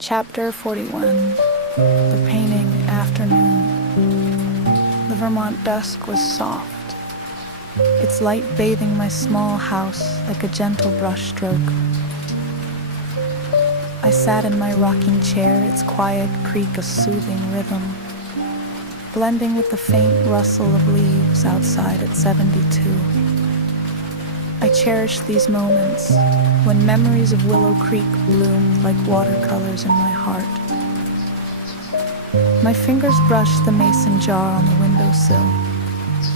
Chapter 41. The Painting Afternoon. The Vermont dusk was soft, its light bathing my small house like a gentle brushstroke. I sat in my rocking chair, its quiet creak a soothing rhythm, blending with the faint rustle of leaves outside at 72. I cherish these moments when memories of Willow Creek bloomed like watercolors in my heart. My fingers brushed the mason jar on the windowsill,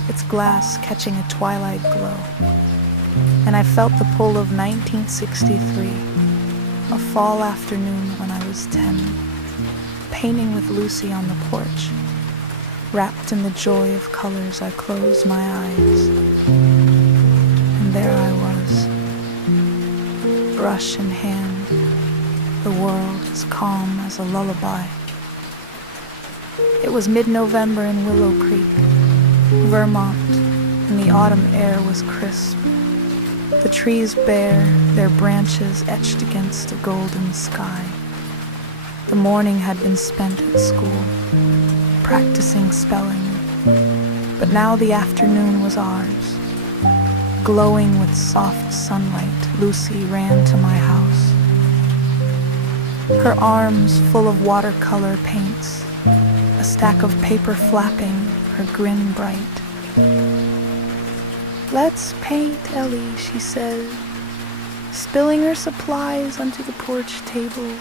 its glass catching a twilight glow, and I felt the pull of 1963, a fall afternoon when I was 10, painting with Lucy on the porch. Wrapped in the joy of colors, I closed my eyes, and there I was, brush in hand, the world as calm as a lullaby. It was mid-November in Willow Creek, Vermont, and the autumn air was crisp. The trees bare, their branches etched against a golden sky. The morning had been spent at school, practicing spelling, but now the afternoon was ours. Glowing with soft sunlight, Lucy ran to my house. Her arms full of watercolor paints, a stack of paper flapping, her grin bright. "Let's paint, Ellie," she said, spilling her supplies onto the porch table.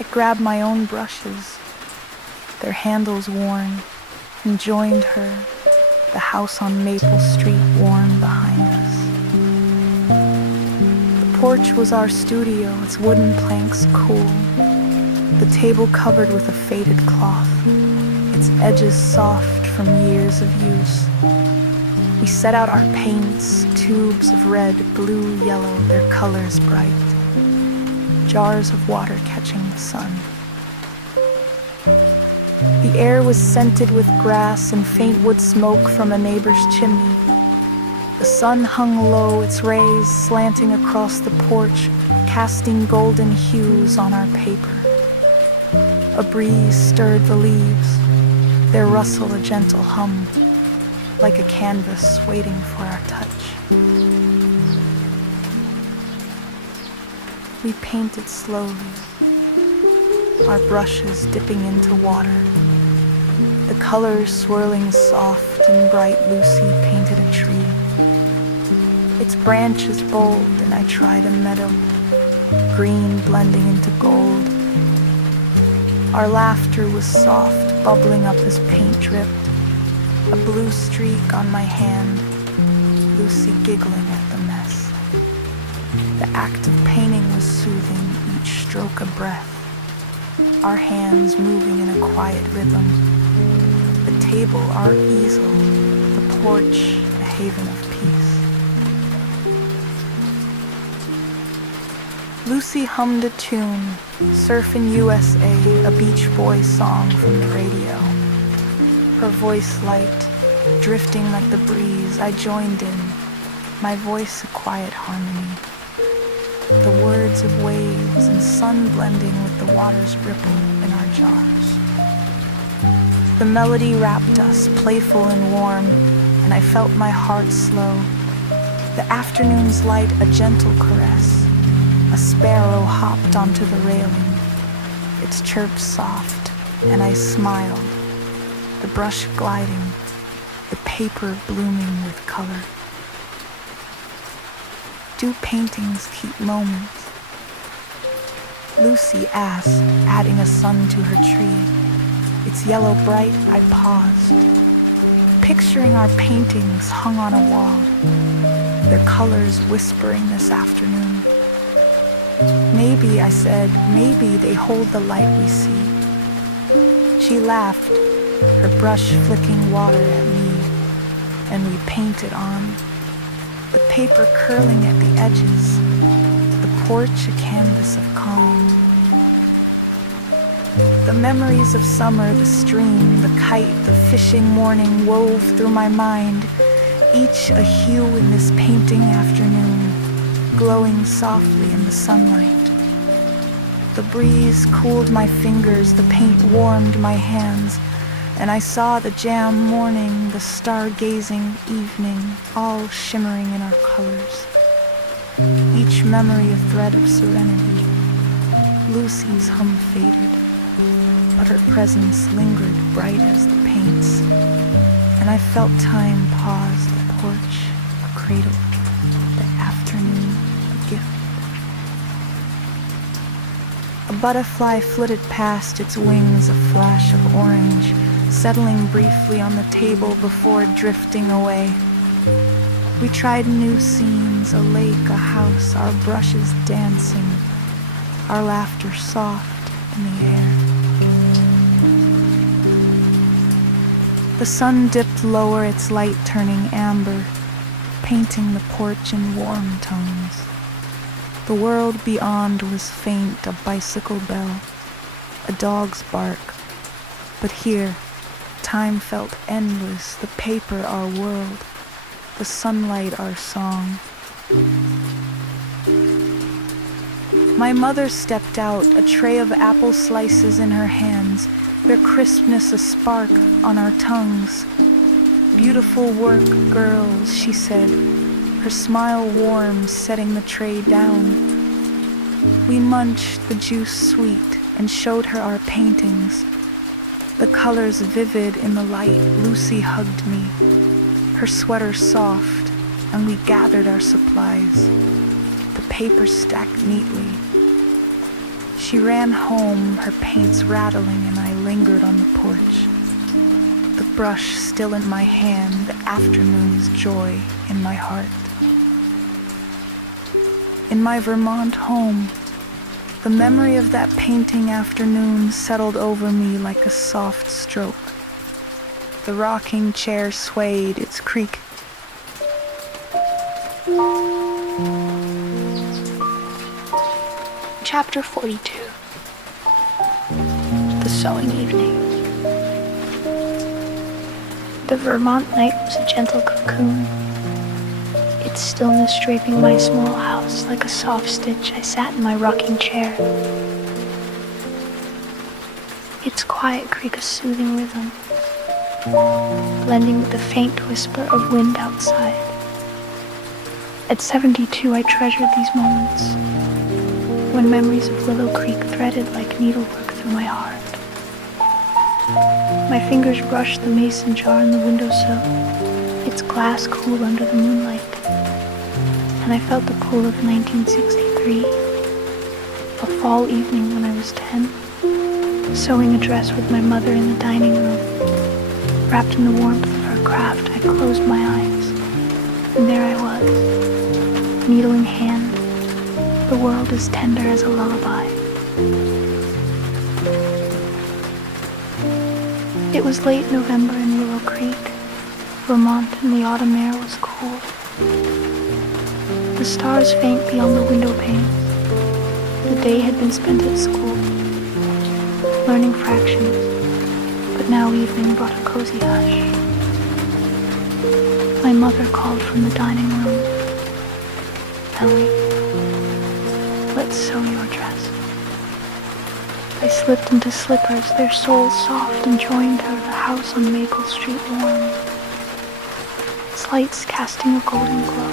I grabbed my own brushes, their handles worn, and joined her, the house on Maple Street warm behind us. The porch was our studio, its wooden planks cool, the table covered with a faded cloth, its edges soft from years of use. We set out our paints, tubes of red, blue, yellow, their colors bright, jars of water catching the sun. The air was scented with grass and faint wood smoke from a neighbor's chimney. The sun hung low, its rays slanting across the porch, casting golden hues on our paper. A breeze stirred the leaves, their rustle a gentle hum, like a canvas waiting for our touch. We painted slowly, our brushes dipping into water. The colors swirling soft and bright, Lucy painted a tree. Its branches bold, and I tried a meadow, green blending into gold. Our laughter was soft, bubbling up as paint dripped. A blue streak on my hand, Lucy giggling at the mess. The act of painting was soothing, each stroke a breath, our hands moving in a quiet rhythm. The table, our easel, the porch, a haven of peace. Lucy hummed a tune, Surfin' USA, a Beach Boys song from the radio. Her voice light, drifting like the breeze, I joined in, my voice a quiet harmony. The words of waves and sun blending with the water's ripple in our jars. The melody wrapped us, playful and warm, and I felt my heart slow. The afternoon's light a gentle caress. A sparrow hopped onto the railing, its chirp soft, and I smiled. The brush gliding, the paper blooming with color. Do paintings keep moments? Lucy asked, adding a sun to her tree. Its yellow bright, I paused, picturing our paintings hung on a wall, their colors whispering this afternoon. Maybe, I said, maybe they hold the light we see. She laughed, her brush flicking water at me, and we painted on, the paper curling at the edges, the porch a canvas of calm. The memories of summer, the stream, the kite, the fishing morning wove through my mind, each a hue in this painting afternoon, glowing softly in the sunlight. The breeze cooled my fingers, the paint warmed my hands, and I saw the jam morning, the stargazing evening, all shimmering in our colors. Each memory a thread of serenity. Lucy's hum faded, but her presence lingered bright as the paints, and I felt time pause, the porch, a cradle, the afternoon, a gift. A butterfly flitted past, its wings a flash of orange, settling briefly on the table before drifting away. We tried new scenes, a lake, a house, our brushes dancing, our laughter soft in the air. The sun dipped lower, its light turning amber, painting the porch in warm tones. The world beyond was faint, a bicycle bell, a dog's bark. But here, time felt endless, the paper our world, the sunlight our song. My mother stepped out, a tray of apple slices in her hands, their crispness a spark on our tongues. "Beautiful work, girls," she said, her smile warm, setting the tray down. We munched, the juice sweet, and showed her our paintings. The colors vivid in the light. Lucy hugged me, her sweater soft, and we gathered our supplies, the paper stacked neatly. She ran home, her paints rattling, and I lingered on the porch, the brush still in my hand, the afternoon's joy in my heart. In my Vermont home, the memory of that painting afternoon settled over me like a soft stroke. The rocking chair swayed, its creak. Chapter 42. The Sewing Evening. The Vermont night was a gentle cocoon, its stillness draping my small house like a soft stitch. I sat in my rocking chair, its quiet creak a soothing rhythm, blending with the faint whisper of wind outside. At 72, I treasured these moments, when memories of Willow Creek threaded like needlework through my heart. My fingers brushed the mason jar on the windowsill, its glass cool under the moonlight, and I felt the pull of 1963, a fall evening when I was 10, sewing a dress with my mother in the dining room. Wrapped in the warmth of her craft, I closed my eyes, and there I was, needle in hand, the world as tender as a lullaby. It was late November in Willow Creek, Vermont, and the autumn air was cool. The stars faint beyond the window pane. The day had been spent at school, learning fractions, but now evening brought a cozy hush. My mother called from the dining room, "Ellie, let's sew your dress." I slipped into slippers, their soles soft, and joined her, the house on Maple Street warm, its lights casting a golden glow,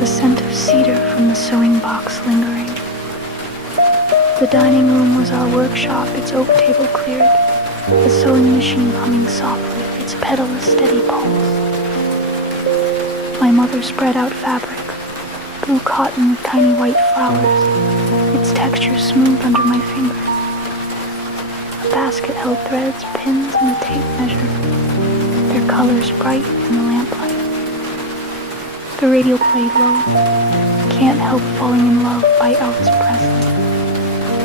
the scent of cedar from the sewing box lingering. The dining room was our workshop, its oak table cleared, the sewing machine humming softly, its pedal a steady pulse. My mother spread out fabric, blue cotton with tiny white flowers, its texture smooth under my fingers. A basket held threads, pins, and a tape measure, their colors bright in the lamplight. The radio played low, "Can't Help Falling in Love" by Elvis Presley,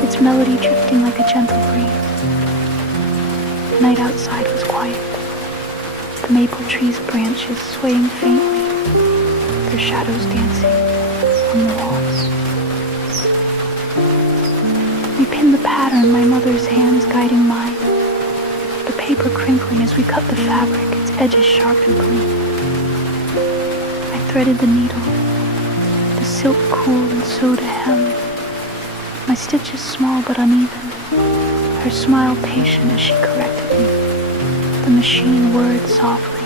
its melody drifting like a gentle breeze. The night outside was quiet, the maple tree's branches swaying faintly, their shadows dancing on the walls. We pinned the pattern, my mother's hands guiding mine, the paper crinkling as we cut the fabric, its edges sharp and clean. I threaded the needle, the silk cool and sewed a hem, My stitches small but uneven, her smile patient as she corrected me. The machine whirred softly,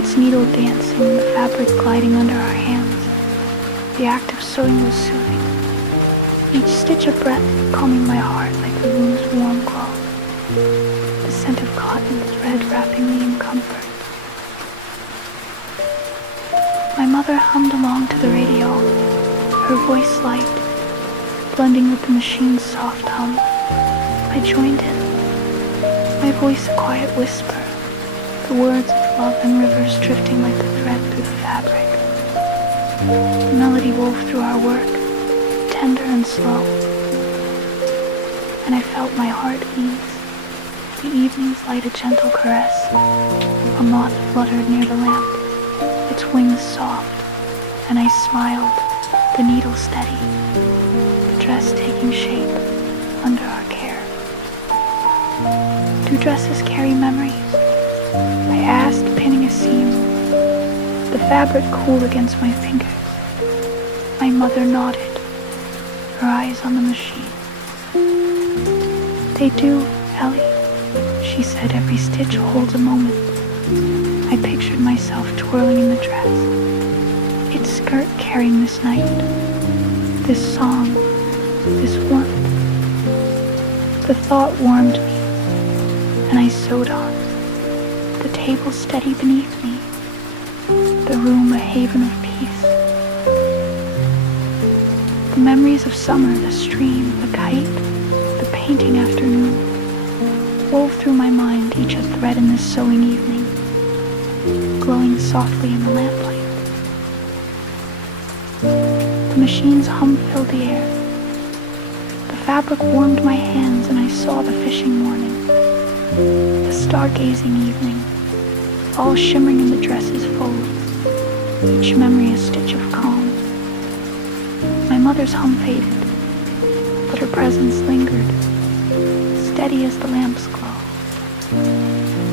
its needle dancing, the fabric gliding under our hands. The act of sewing was soothing, each stitch a breath calming my heart like the room's warm glow. The scent of cotton thread wrapping me in comfort. My mother hummed along to the radio, her voice light, blending with the machine's soft hum. I joined in, my voice a quiet whisper, the words of love and rivers drifting like the thread through the fabric. The melody wove through our work, tender and slow, and I felt my heart ease. The evening's light a gentle caress. A moth fluttered near the lamp, its wings soft, and I smiled, the needle steady, the dress taking shape under our care. Do dresses carry memories? I asked, pinning a seam, the fabric cool against my fingers. My mother nodded, her eyes on the machine. They do, Ellie, she said. Every stitch holds a moment. I pictured myself twirling in the dress, its skirt carrying this night, this song, this warmth. The thought warmed me, and I sewed on. The table steady beneath me, the room a haven of peace. The memories of summer, the stream, the kite, the painting afternoon, wove through my mind, each a thread in this sewing evening, glowing softly in the lamplight. The machine's hum filled the air. The fabric warmed my hands, and I saw the fishing morning, the stargazing evening, all shimmering in the dress's folds, each memory a stitch of calm. My mother's hum faded, but her presence lingered, steady as the lamp's glow.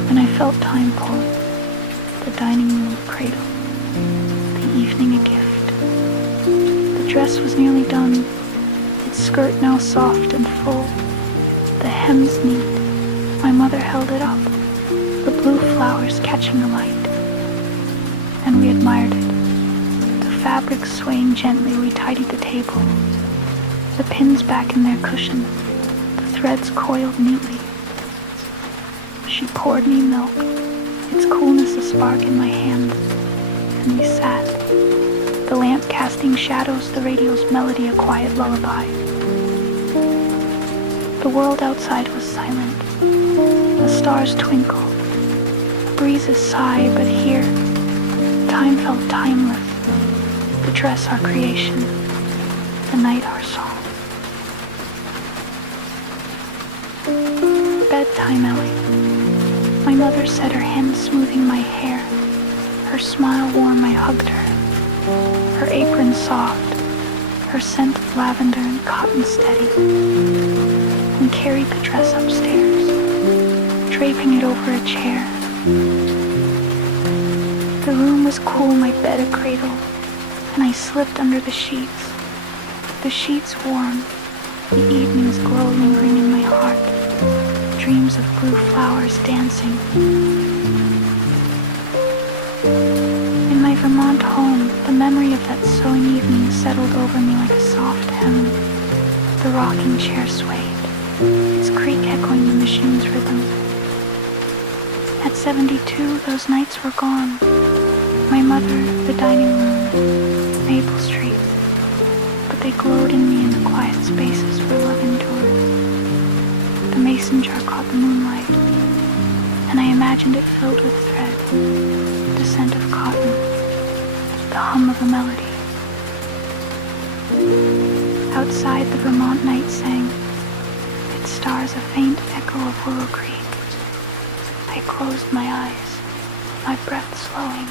And I felt time pause, the dining room cradle, the evening a gift. The dress was nearly done, its skirt now soft and full, the hems neat. My mother held it up, the blue flowers catching the light, and we admired it. The fabric swaying gently, we tidied the table, the pins back in their cushions, the threads coiled neatly. She poured me milk, its coolness a spark in my hands, and we sat, the lamp casting shadows, the radio's melody a quiet lullaby. The world outside was silent, the stars twinkled, the breezes sighed, but here, time felt timeless, the dress our creation, the night our song. Bedtime, Ellie. My mother said, her hand smoothing my hair, her smile warm. I hugged her apron soft, her scent of lavender and cotton steady, and carried the dress upstairs, draping it over a chair. The room was cool, my bed a cradle, and I slipped under the sheets warm, the evening's glow lingering in my heart, dreams of blue flowers dancing. In my Vermont home, the memory of that sewing evening settled over me like a soft hymn. The rocking chair swayed, its creak echoing the machine's rhythm. At 72, those nights were gone. My mother, the dining room, Maple Street, but they glowed in me in the quiet spaces where love endured. The mason jar caught the moonlight, and I imagined it filled with thread, the scent of cotton, the hum of a melody. Outside, the Vermont night sang, its stars a faint echo of Willow Creek. I closed my eyes, my breath slowing,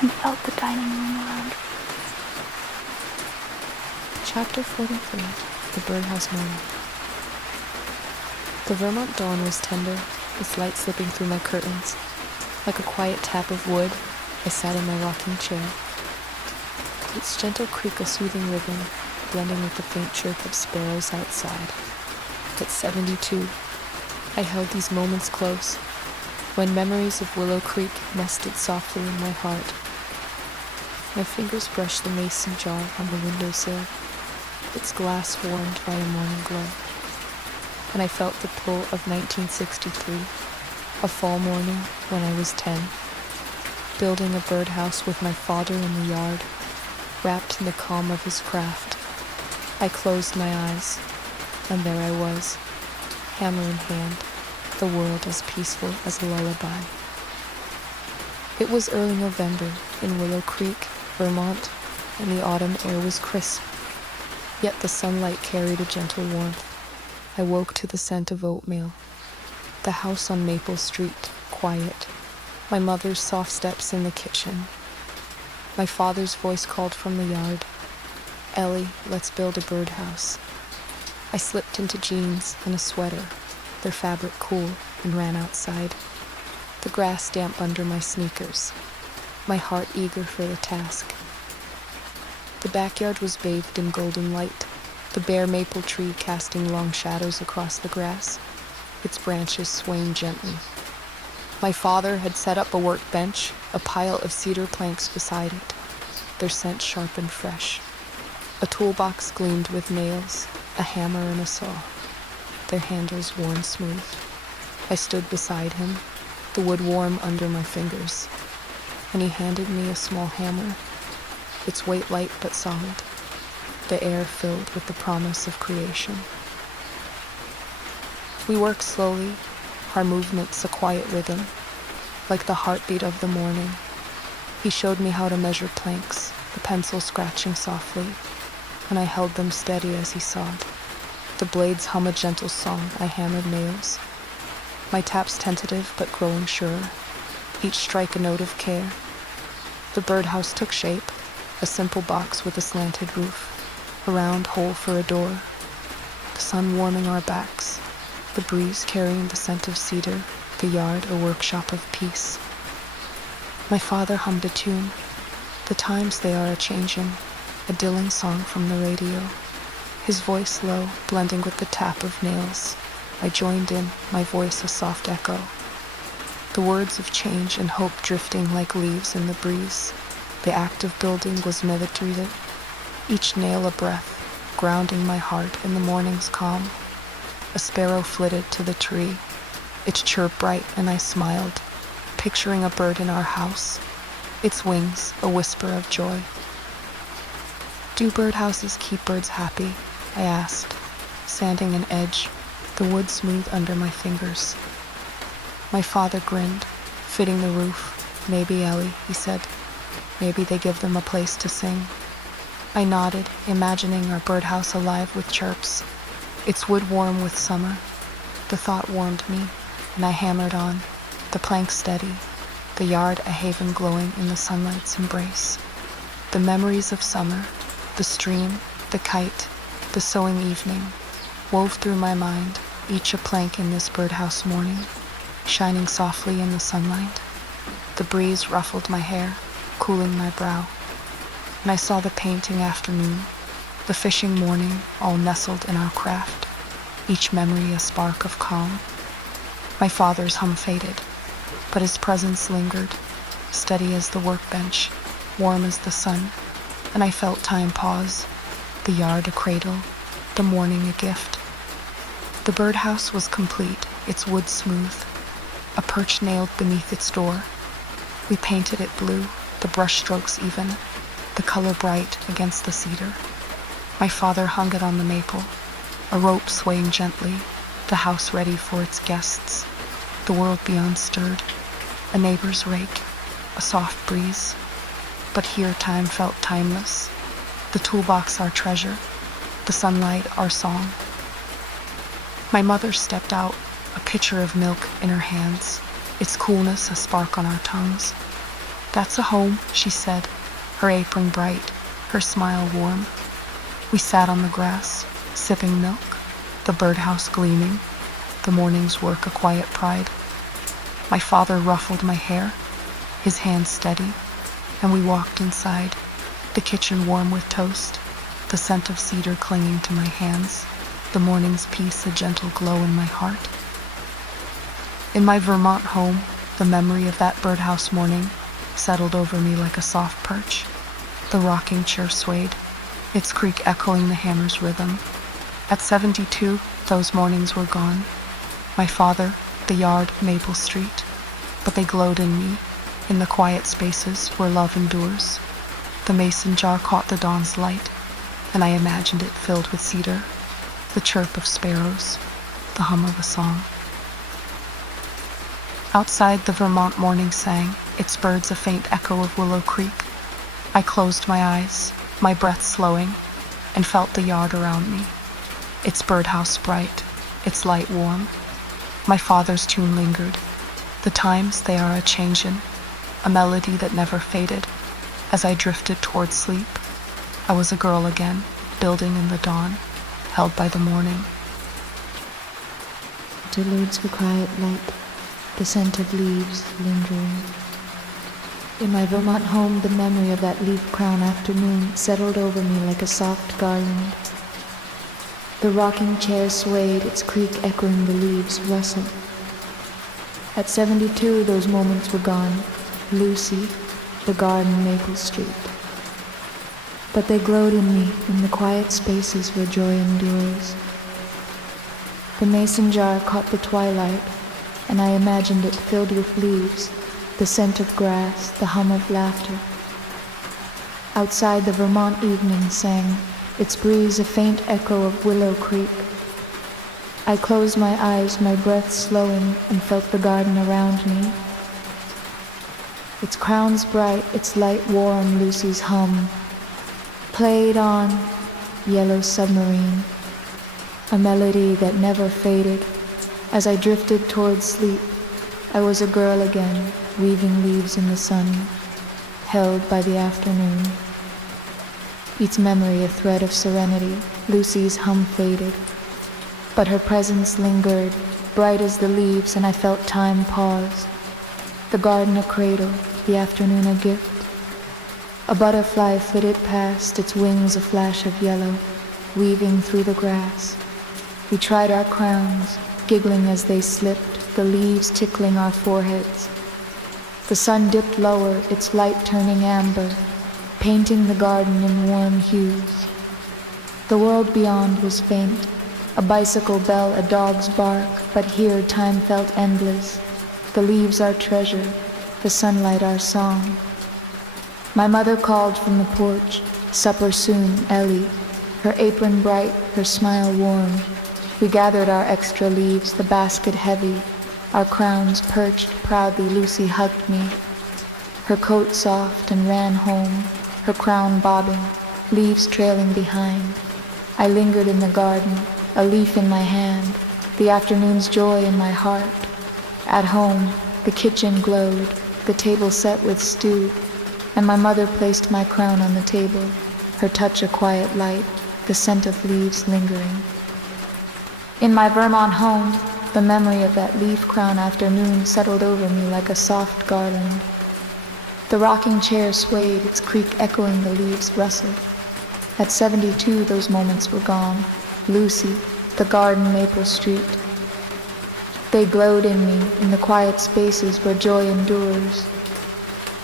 and felt the dining room around me. Chapter 43. The Birdhouse Morning. The Vermont dawn was tender, its light slipping through my curtains. Like a quiet tap of wood, I sat in my rocking chair. Its gentle creak a soothing rhythm, blending with the faint chirp of sparrows outside. At 72, I held these moments close, when memories of Willow Creek nested softly in my heart. My fingers brushed the mason jar on the windowsill, its glass warmed by a morning glow. And I felt the pull of 1963, a fall morning when I was 10, building a birdhouse with my father in the yard, wrapped in the calm of his craft. I closed my eyes, and there I was, hammer in hand, the world as peaceful as a lullaby. It was early November in Willow Creek, Vermont, and the autumn air was crisp, yet the sunlight carried a gentle warmth. I woke to the scent of oatmeal, the house on Maple Street, quiet, my mother's soft steps in the kitchen. My father's voice called from the yard, "Ellie, let's build a birdhouse." I slipped into jeans and a sweater, their fabric cool, and ran outside, the grass damp under my sneakers, my heart eager for the task. The backyard was bathed in golden light, the bare maple tree casting long shadows across the grass, its branches swaying gently. My father had set up a workbench, a pile of cedar planks beside it, their scent sharp and fresh. A toolbox gleamed with nails, a hammer and a saw, their handles worn smooth. I stood beside him, the wood warm under my fingers, and he handed me a small hammer, its weight light but solid, the air filled with the promise of creation. We worked slowly, our movements a quiet rhythm, like the heartbeat of the morning. He showed me how to measure planks, the pencil scratching softly, and I held them steady as he sawed. The blades hum a gentle song. I hammered nails, my taps tentative but growing surer, each strike a note of care. The birdhouse took shape, a simple box with a slanted roof, a round hole for a door, the sun warming our backs, the breeze carrying the scent of cedar, the yard a workshop of peace. My father hummed a tune, the times they are a-changing, a dilling song from the radio, his voice low, blending with the tap of nails. I joined in, my voice a soft echo, the words of change and hope drifting like leaves in the breeze. The act of building was meditative, each nail a breath, grounding my heart in the morning's calm. A sparrow flitted to the tree, its chirp bright, and I smiled, picturing a bird in our house, its wings a whisper of joy. "Do birdhouses keep birds happy?" I asked, sanding an edge, the wood smooth under my fingers. My father grinned, fitting the roof. "Maybe, Ellie," he said. "Maybe they give them a place to sing." I nodded, imagining our birdhouse alive with chirps, its wood warm with summer. The thought warmed me, and I hammered on, the plank steady, the yard a haven glowing in the sunlight's embrace. The memories of summer, the stream, the kite, the sewing evening, wove through my mind, each a plank in this birdhouse morning, shining softly in the sunlight. The breeze ruffled my hair, cooling my brow, and I saw the painting afternoon, the fishing morning, all nestled in our craft, each memory a spark of calm. My father's hum faded, but his presence lingered, steady as the workbench, warm as the sun, and I felt time pause, the yard a cradle, the morning a gift. The birdhouse was complete, its wood smooth, a perch nailed beneath its door. We painted it blue, the brush strokes even, the color bright against the cedar. My father hung it on the maple, a rope swaying gently, the house ready for its guests. The world beyond stirred, a neighbor's rake, a soft breeze. But here time felt timeless, the toolbox our treasure, the sunlight our song. My mother stepped out, a pitcher of milk in her hands, its coolness a spark on our tongues. "That's a home," she said, her apron bright, her smile warm. We sat on the grass, sipping milk, the birdhouse gleaming, the morning's work a quiet pride. My father ruffled my hair, his hand steady, and we walked inside, the kitchen warm with toast, the scent of cedar clinging to my hands, the morning's peace a gentle glow in my heart. In my Vermont home, the memory of that birdhouse morning settled over me like a soft perch. The rocking chair swayed, its creak echoing the hammer's rhythm. At 72, those mornings were gone. My father, the yard, Maple Street, but they glowed in me, in the quiet spaces where love endures. The mason jar caught the dawn's light, and I imagined it filled with cedar, the chirp of sparrows, the hum of a song. Outside, the Vermont morning sang, its birds a faint echo of Willow Creek. I closed my eyes, my breath slowing, and felt the yard around me, its birdhouse bright, its light warm. My father's tune lingered. The times they are a-changin', a melody that never faded. As I drifted toward sleep, I was a girl again, building in the dawn, held by the morning. Deludes the quiet light, the scent of leaves lingering. In my Vermont home, the memory of that leaf-crown afternoon settled over me like a soft garland. The rocking chair swayed, its creak echoing the leaves' rustle. At 72, those moments were gone. Lucy, the garden, Maple Street. But they glowed in me in the quiet spaces where joy endures. The mason jar caught the twilight, and I imagined it filled with leaves, the scent of grass, the hum of laughter. Outside, the Vermont evening sang, its breeze a faint echo of Willow Creek. I closed my eyes, my breath slowing, and felt the garden around me. Its crowns bright, its light warm, Lucy's hum played on, Yellow Submarine, a melody that never faded. As I drifted towards sleep, I was a girl again, weaving leaves in the sun, held by the afternoon. Each memory a thread of serenity, Lucy's hum faded, but her presence lingered, bright as the leaves, and I felt time pause. The garden a cradle, the afternoon a gift. A butterfly flitted past, its wings a flash of yellow, weaving through the grass. We tried our crowns, giggling as they slipped, the leaves tickling our foreheads. The sun dipped lower, its light turning amber, painting the garden in warm hues. The world beyond was faint, a bicycle bell, a dog's bark, but here time felt endless. The leaves our treasure, the sunlight our song. My mother called from the porch, supper soon, Ellie, her apron bright, her smile warm. We gathered our extra leaves, the basket heavy, our crowns perched proudly. Lucy hugged me, her coat soft, and ran home, her crown bobbing, leaves trailing behind. I lingered in the garden, a leaf in my hand, the afternoon's joy in my heart. At home, the kitchen glowed, the table set with stew, and my mother placed my crown on the table, her touch a quiet light, the scent of leaves lingering. In my Vermont home, the memory of that leaf crown afternoon settled over me like a soft garland. The rocking chair swayed, its creak echoing the leaves' rustle. At 72, those moments were gone. Lucy, the garden, Maple Street. They glowed in me in the quiet spaces where joy endures.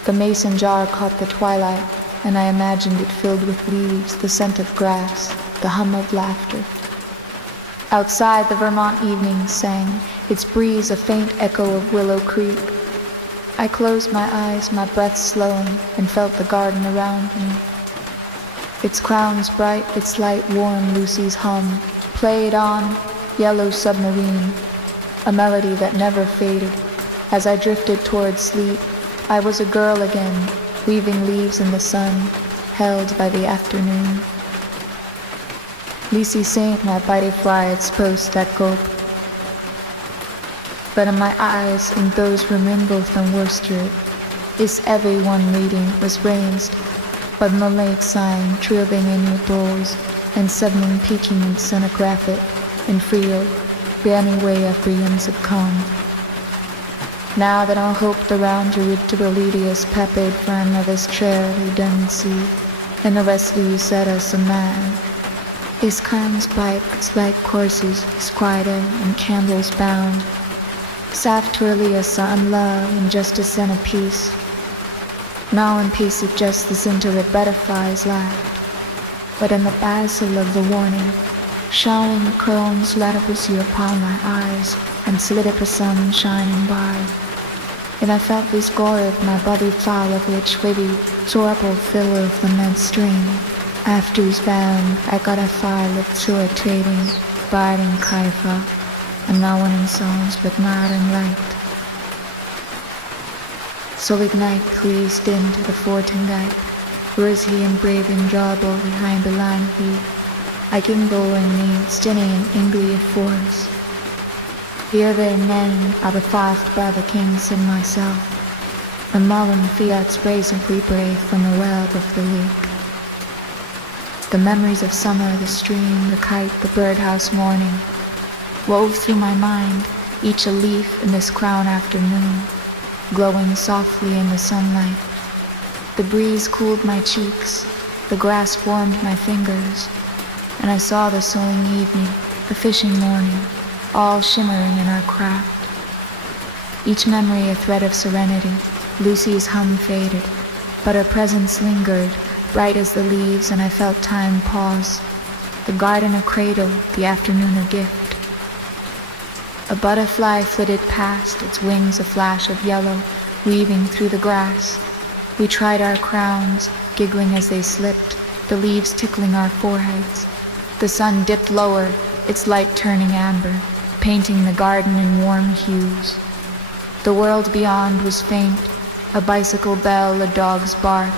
The mason jar caught the twilight, and I imagined it filled with leaves, the scent of grass, the hum of laughter. Outside, the Vermont evening sang, its breeze a faint echo of Willow Creek. I closed my eyes, my breath slowing, and felt the garden around me. Its crowns bright, its light warm, Lucy's hum played on, Yellow Submarine, a melody that never faded. As I drifted toward sleep, I was a girl again, weaving leaves in the sun, held by the afternoon. Lucy Saint, my body flies post that gulp. But in my eyes, in those from both and Worcester, is everyone reading was raised, but in the lake sign, trilling in your bowls, and suddenly peaking in sonographic, and frio, banning way after years of calm. Now that all hope around you with Tiberidius papid for another's trail you done see, and the rest of you said us a man. His crown's pipe, its light courses, his quiet air and candles bound. Soft twirly a sun love and justice and a peace. Now in peace of justice into the butterflies laughed. But in the basil of the warning, showering crones let up you upon my eyes and slid up a sun shining by. And I felt this gore of my body fall of which wavy, sorrowful fill of the midstream. After his bound, I got a file of sword trading, bard and kaifa, and no one in songs but not in light. So ignite pleased into the fortingite, where is he engraving drawable behind the line he, I can go and need stinning in Ingly of force. Here their name are befathed by the kings and myself, and Mullen fiats brazenly brave from the web of the leak. The memories of summer, the stream, the kite, the birdhouse morning, wove through my mind, each a leaf in this crown afternoon, glowing softly in the sunlight. The breeze cooled my cheeks, the grass warmed my fingers, and I saw the sowing evening, the fishing morning, all shimmering in our craft. Each memory a thread of serenity, Lucy's hum faded, but her presence lingered, bright as the leaves, and I felt time pause. The garden a cradle, the afternoon a gift. A butterfly flitted past, its wings a flash of yellow, weaving through the grass. We tried our crowns, giggling as they slipped, the leaves tickling our foreheads. The sun dipped lower, its light turning amber, painting the garden in warm hues. The world beyond was faint, a bicycle bell, a dog's bark.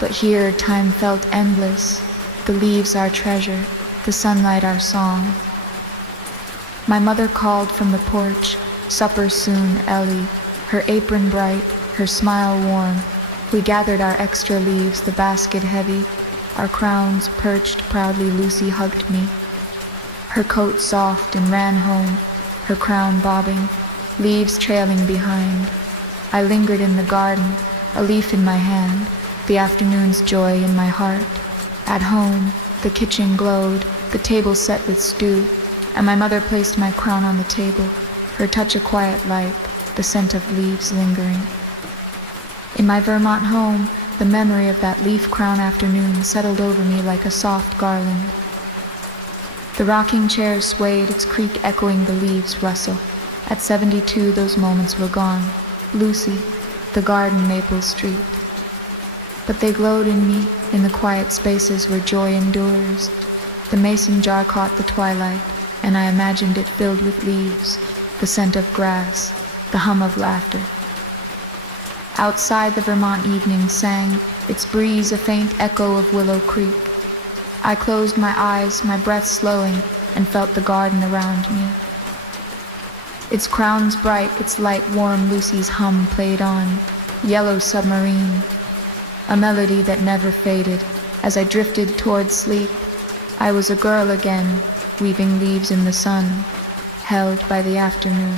But here time felt endless, the leaves our treasure, the sunlight our song. My mother called from the porch, supper soon, Ellie, her apron bright, her smile warm. We gathered our extra leaves, the basket heavy, our crowns perched proudly. Lucy hugged me, her coat soft, and ran home, her crown bobbing, leaves trailing behind. I lingered in the garden, a leaf in my hand, the afternoon's joy in my heart. At home, the kitchen glowed, the table set with stew, and my mother placed my crown on the table, her touch a quiet light, the scent of leaves lingering. In my Vermont home, the memory of that leaf crown afternoon settled over me like a soft garland. The rocking chair swayed, its creak echoing the leaves' rustle. At 72, those moments were gone. Lucy, the garden, Maple Street. But they glowed in me, in the quiet spaces where joy endures. The mason jar caught the twilight, and I imagined it filled with leaves, the scent of grass, the hum of laughter. Outside, the Vermont evening sang, its breeze a faint echo of Willow Creek. I closed my eyes, my breath slowing, and felt the garden around me. Its crowns bright, its light warm, Lucy's hum played on, Yellow Submarine, a melody that never faded. As I drifted toward sleep, I was a girl again, weaving leaves in the sun, held by the afternoon.